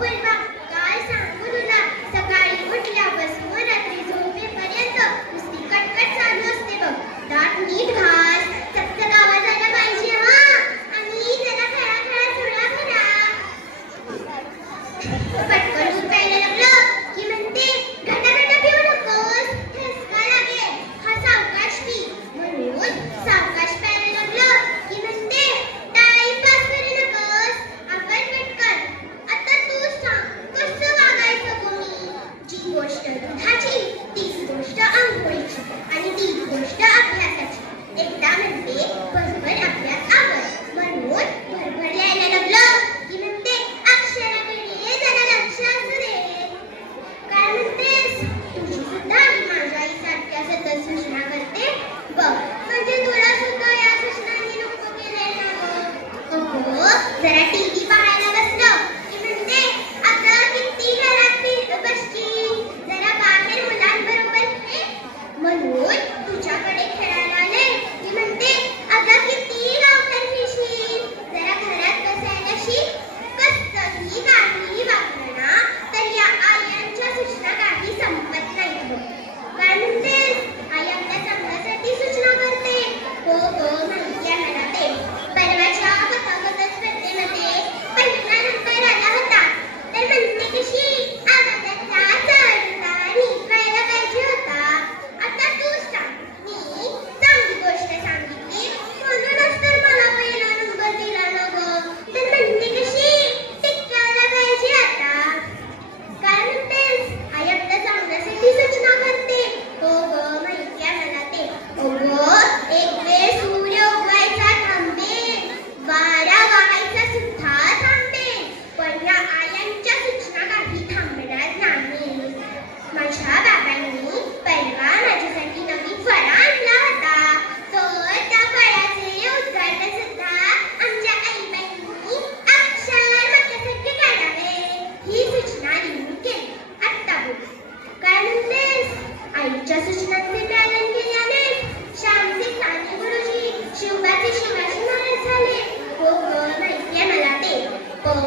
परिवा, काय सांगू तुला, सकाळी उठल्यापासून रात्री झोपेपर्यंत नुसती कटकट चालू असते बघ. दात नीट घास, चकचक आवाज आला पाहिजे हा, आणि जरा खेळा थोडा करा. पटकन दूध प्यायला लागलं की म्हणते घटाघटा पिऊ नकोस, ठसका लागेल, हा सावकाश पी. म्हणून सावकाश प्यायला लागलं की म्हणते टाइमपास करू नकोस, आपण पटकन. आता तू सांग कसं वागायचं कोणी? जी गोष्ट दुधाची, तीच गोष्ट आंघोळीची, आणि तीच गोष्ट अभ्यासाची. एकदा म्हणते भरभर अभ्यास आवड, म्हणून भरभर यायला लागलं की म्हणते अक्षराकडे जरा लक्ष असू दे. काय म्हणतेस? तुझी सुद्धा आई माझ्या आईसारख्या सतत सूचना करते बघ, म्हणजे तुला सुद्धा या सूचनांनी नको केलंय ना गं. जरा टीव्ही पाहायला बसलं की म्हणते अगं किती घरात बसची, जरा बाहेर मुलांबरोबर खेळ. म्हणून तुझ्याकडे खेळायला आले की म्हणते अगं किती लवकर फिरशील, जरा घरात बसायला शिक. कसंही काही वागलं ना तर या आयांच्या सूचना काही संपत नाही बघ. काय म्हणतेस? आई आपल्या चांगल्यासाठी सूचना करते. हो माहिती आहे मला ते. परवाच्या कथाकथन स्पर्धेमध्ये पहिला नंबर आला होता, तर म्हणते कशी आवाजाचा चढता नीट व्हायला पाहिजे होता. आता तू सांग, मी चांगली गोष्ट सांगितली म्हणूनच तर मला पहिला नंबर दिला ना गं. तर म्हणते कशी टिकायला पाहिजे आता. काय म्हणतेस? आई आपल्या चांगल्यासाठी सूचना करते. हो माहिती आहे मला ते. एक वेळ सूर्य उगवायचा थांबेल, वारा वाहायचा सुद्धा थांबेल, पण या आयांच्या सूचना काही थांबणार नाही. माझ्या बाबांनी परवा माझ्यासाठी नवीन फळा आणला होता, तर त्या फळाचे उद्घाटन सुद्धा आमच्या आईबाईंनी अक्षर माझ्यासाठी काढावे, ही सूचना लिहून केली. आत्ता बोल. काय म्हणतेस? आईच्या सूचनांचे पालन केल्याने श्यामचे साने गुरुजी शिवबाचे शिवाजी महाराज झाले. हो माहिती आहे मला ते. पण